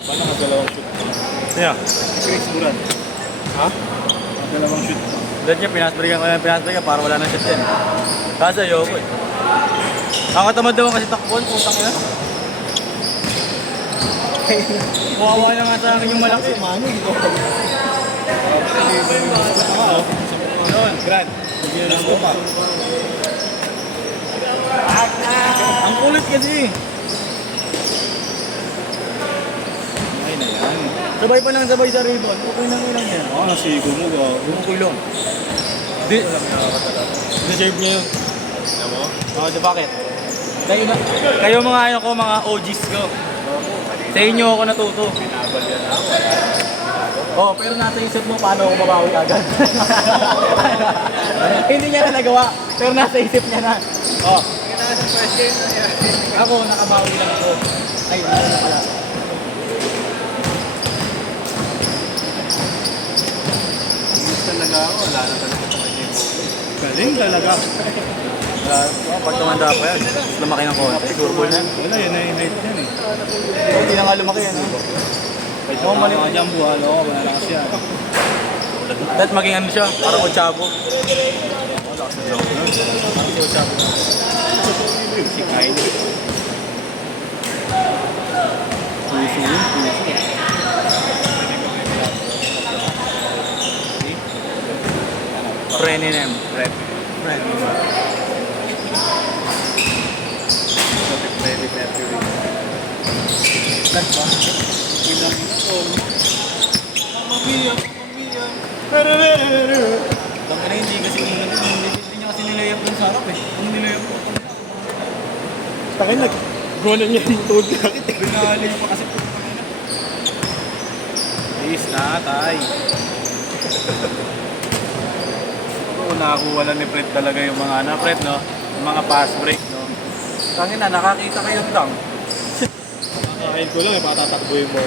Paano magdalawang shoot? Yeah. Chris Duran. Ha? Magdalawang shoot. Dahil niya, pinasbalikan para wala nang shot yan. Kaso ayoko eh. Nakatamad naman kasi takbuhan, putang ina. Kawawa na nga sa akin yung malaki. Mano, di ba? Yun. Grant. Bigyan ng pa. Ang kulit kasi. Ay na yan. Sabay pa lang sabay sa ribbon. Okay lang yan. Oo, nasigo mo ba? Gumukulong. Di. Deserve niya yun. Alam mo? Oo, bakit? Kayo mga ano ko, mga OGs ko. Sa inyo ako natuto. Pinabal yan ako. Oh, pero nasa isip mo paano ako mabawi agad. Hindi niya na nagawa, pero nasa isip niya na. Oh, Kaya sa first game na yan. ako nakabawi lang ako. Ay, ano na pala. Inis talaga ako. Wala na talaga sa kanya. Galing talaga. Pag tumanda pa yan, lumaki ng konti. Turbo na. Wala yan, na-invite yan eh. Hindi na nga lumaki yan. Oo, mali ka dyan buwan. Oo, wala na kasi yan. Dapat maging ano siya, parang Ochavo. Parang si Ochavo. Si Kyle. Puso yun, puso. Freninem. Freddie Mercury. Nagpa? Ilang ito. Mamamia. Baka na hindi kasi hindi niya kasi nilayap dun sa harap eh. Ano nilayap ko? Takin nag. Gona niya yung tuod nakit eh. Binali pa kasi. Please na, tay. Oo, nakakuha lang ni Fred talaga yung mga Fred, no? Yung mga pass break, no? Tangin na, nakakita kayo lang. Nakain ko lang, patatakbuhin mo.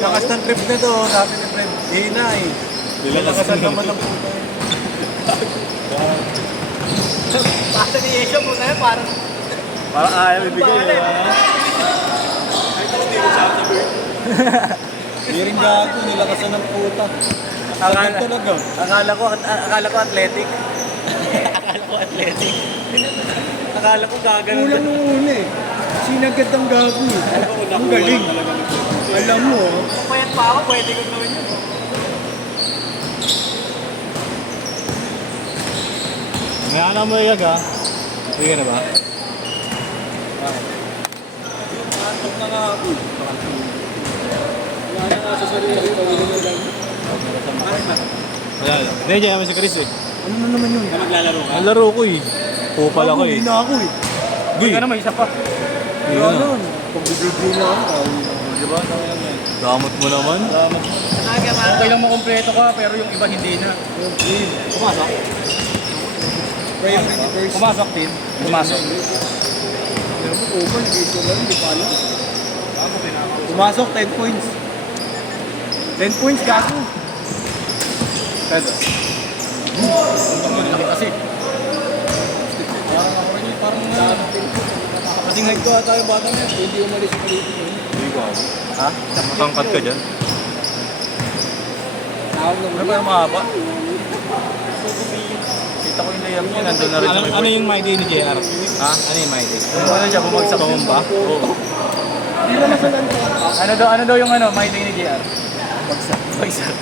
Nakastan trip na to, sabi ni Fred. Hina eh. Nilakasan naman ng puta eh. Pasa ni Yesha muna eh, parang... Parang ayaw ibigay, Parang- ha? Hindi rin gago, nilakasan ng puta. Sakit talaga. Akala ko athletic. Akala ko athletic. Akala ko gagano. Kulang nung una eh. Sinagad ang gago eh. Ang galing. Alam mo, Kung payat pa ako, pwede ko gawin yun. Ngayon mo yag ha. Sige na ba? Antok na nga ako. Wala na nga sa sarili ko. Wala na. Hindi, dyan naman si Chris eh. Ano na naman yun? Maglalaro ka? Nalaro ko eh. Kupal ako eh. Hindi na ako eh. Hindi Hindi ka naman, isa pa. Yun na. Pag-bibigay na ako, Diba? Damot mo naman. Okay lang makompleto ka, pero yung iba hindi na. Pumasok. Pumasok din. Pumasok. Pumasok, 10 points. 10 points, gago. Pedro. Hindi kasi. Parang kasing height ko ata yung bata niya. Hindi umalis sa paligid yun. Hindi ko ako. Ha? Matangkad ka dyan. Ano ba yung mahaba? Kita ko yung layup niya, nandun na rin sa may Ano yung my day ni JR? Ha? Ano yung my day? Ano siya, bumagsak Tumba? Oo. Ano daw yung my day ni JR? Bagsak.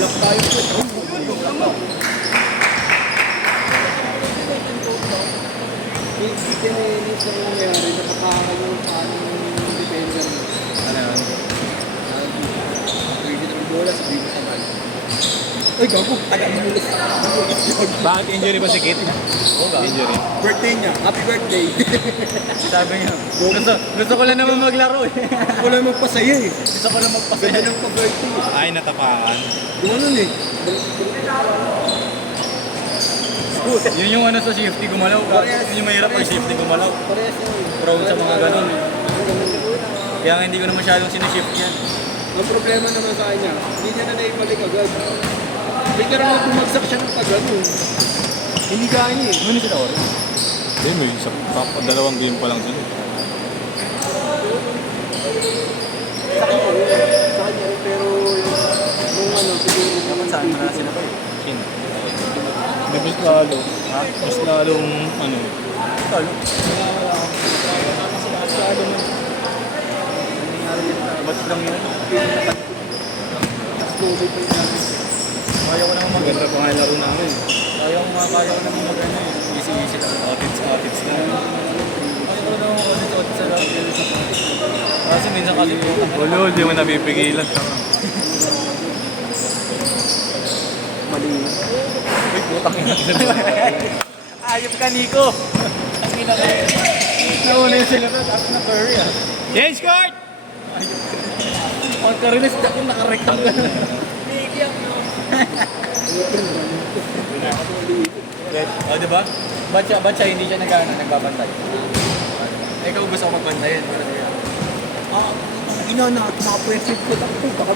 Block tayo po. Hindi ka nilinis sa nangyari. Napakakan yung defender mo. Ano yun? Pwede na bola sa bibig sa bal. Ay, gago. Taga-inulis. Bakit injury ba si Kit? Injury. Birthday niya. Happy birthday. Sabi niya, gusto ko lang naman maglaro eh. Wala magpasaya eh. Gusto ko lang magpasaya. Ganda ng pa-birthday. Ay, natapakan. Gano'n eh. Yun yung ano sa safety gumalaw. Yun yung mahirap pag safety gumalaw. Parehas na eh. Prone sa mga ganun. Kaya nga hindi ko na masyadong sinashift yan. Ang problema naman sa kanya, hindi niya na naibalik agad. Bigla naman bumagsak siya ng pagano. Hindi kaya niya eh. Ano sila oras? Hindi, may isa, dalawang game pa lang sila. lalo. Ha? Mas lalong ano. Talo. Mas lalo na. Batch lang yun. Kaya ko naman Maganda pa nga yung laro namin. Kaya ko naman mag-ano eh. Easy lang. Outfits na. Kaya ko naman mag-ano sa lahat. Kasi minsan kasi Ulo, di mo napipigilan. mali. Uy, putang ina. Ayop ka, Nico. Ang ina ka. Nauna yung sila na, tapos na Curry ah. Change court! Ang karinis, kung nakarektam ka na. Bigyan mo. O, diba? Ba't siya hindi siya nagbabantay? Ikaw gusto ko magbantayan. Ina na, makapresip ko lang ito. Baka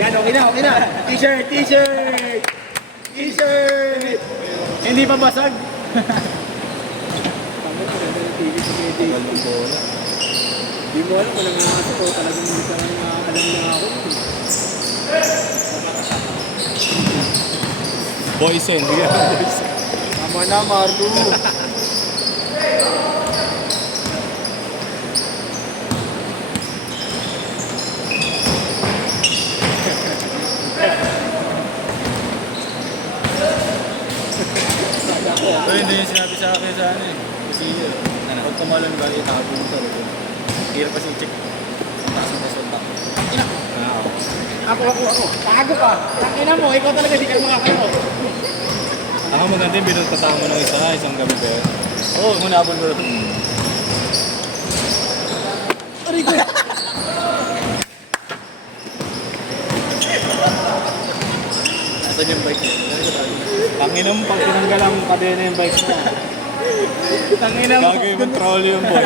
Yan, okay na. T-shirt! Hindi pa basag. tagal ng bola. Di mo alam, wala nga ako. Talagang hindi ka nga alam na ako. Boysen, bigyan ng boysen. Tama na, Marlo. Pero hindi yung sinabi sa akin sa ano eh. Kasi pag tumalon ka, itago mo sa loob. Hirap kasi i-check. Taas ang resulta. Ako. Tago ka. Tangina mo, ikaw talaga di ka makakayo. Ako maganda yung binuntatama mo ng isang gabi ba yun? Oo, munabon ko. Aray ko. Nasaan yung bike niya? Panginom, pag tinanggal ang kadena yung bike mo. Tangina mo. Gagawin mo trolley yung boy.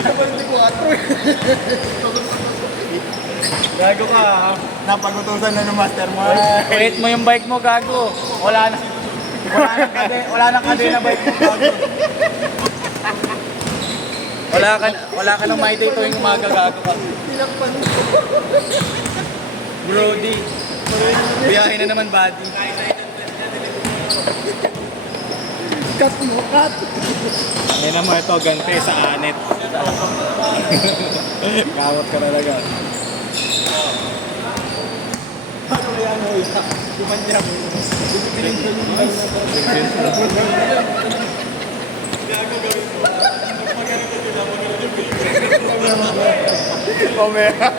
Gago ka, ha? Napagutusan na ng master mo. Wait mo yung bike mo, gago. Wala nang kadena bike mo, gago. Wala ka nang maitay tuwing umaga, gago ka. Brody. Biyahe na naman, buddy. Cut mo, cut. Pangina mo ito, gante sa anet. Kawat ka talaga. Ano kaya mo, isa? Kumanya mo. Mamaya.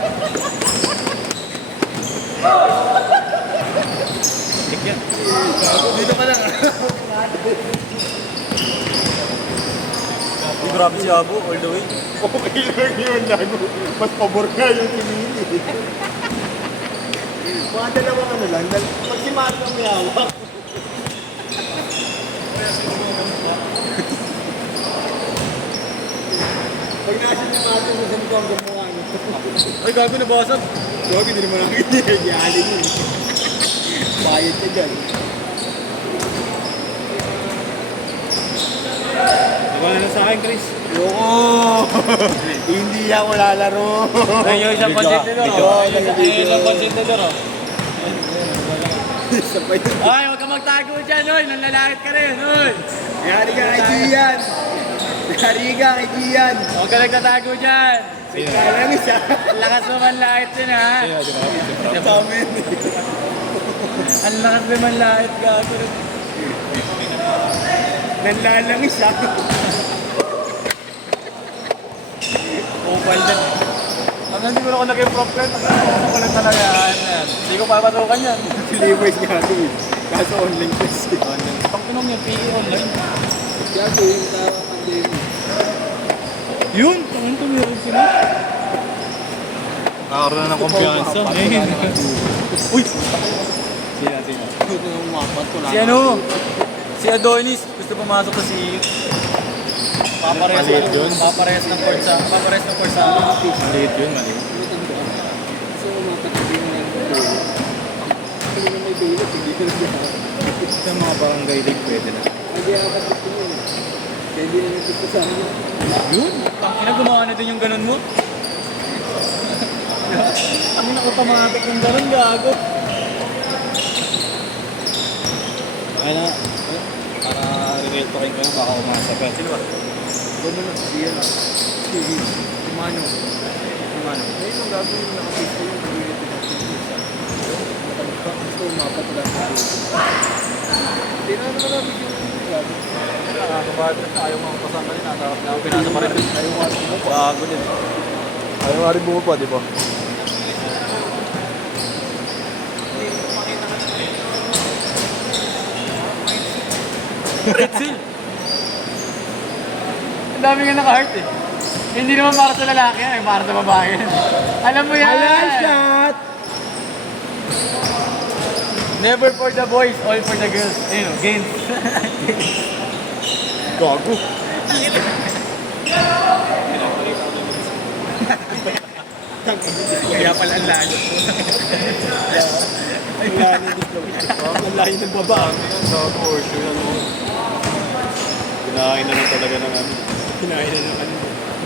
Dito ka lang. Grabe si Abo, all the way. Okay lang yun, Lago. Mas pabor nga yung pinili. Mga dalawang ano lang, pag si Marco may hawak. Pag nasa niya Marco, masan ko ang gumawa nito. Ay, gago, nabasag. Huwag, hindi naman ako yali yun. Bayad ka dyan. Wala na sa akin, Chris. Yoko! Hindi ako lalaro. Ayun, isang konsentidor. Ayun, isang konsentidor. Sabay. Ay, huwag ka magtago dyan, oy. Nanlalait ka rin, oy. Yari ka kay Gian. Yari ka kay Gian. Huwag ka nagtatago dyan. Sino? Kaya lang isa. Ang lakas naman lait din, ha? Sino? Di ba? Sa amin. Ang lakas naman lait, gago. Nanlalang isa. Upal din. Ang hindi ko na ako naging prop card. Ako lang talaga yan. Hindi ko papatukan yan. Deliveries nga ito eh. Kaso online kasi. Pang pinong yung PE online. Gago yung sa pandemic. Yun! Tangin ko meron sila. Kakaroon na ng kumpiyansa. Uy! Sino? Ito yung mapat ko lang. Si ano? Si Adonis. Gusto pumasok sa CU. Maliit yun. Paparehas ng court sa Maliit yun, maliit. Kasi umapat na din na yung bailo. Hindi na may bailo, hindi na nag-aaral. Sa mga barangay league pwede na. Hindi ako kapit ko yun. Kaya hindi na nagtito sa akin. Yun! Ang ina, gumawa na din yung ganun mo. Ang ina ko pamatik yung ganun, gago. Kaya na, Rineltokin ko lang, baka umasa ka. Sino ba? Gano'n na, siya na. Si Mano. Ngayon ang gagawin yung nakapis ko yung pag-ulit ng isa. Gusto umapat lang sa hindi na naman namin yung gabi. Nakakabad na ayaw mga kasama rin. Nasarap na ako pinasa pa rin. Ayaw nga rin mo pa. Bago din. Ayaw nga rin bumapa, di ba? Pretzel! Ang dami nga naka-heart eh. Hindi naman para sa lalaki yan, para sa babae yan. Alam mo yan! Halal shot! Never for the boys, all for the girls. Ayun o, games. Gago! Kaya pala ang layo. Ang layo ng gusto. Ang layo ng baba. Gago, horseshoe yan. Kinain na lang talaga ng ano. Kinain na naman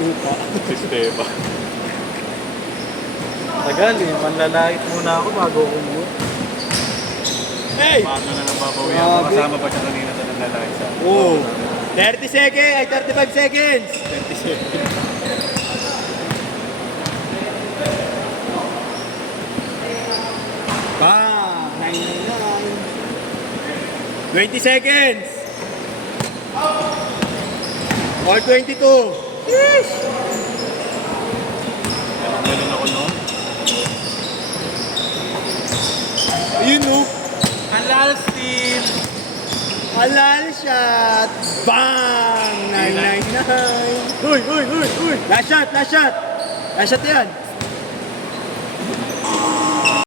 lupa. Sistema. Tagal eh, manlalait muna ako bago ako umuwi. Hey! Paano na lang babawi ako? Kasama pa siya kanina sa nanlalait sa akin. Oh! 30 seconds! Ay, 35 seconds! 30 seconds. Bang! 999. 20 seconds! All 22. Yes! Ganun ako noon. Ayun no. Halal steal! Halal shot! Bang! 999. Uy! Last shot! Last shot yan!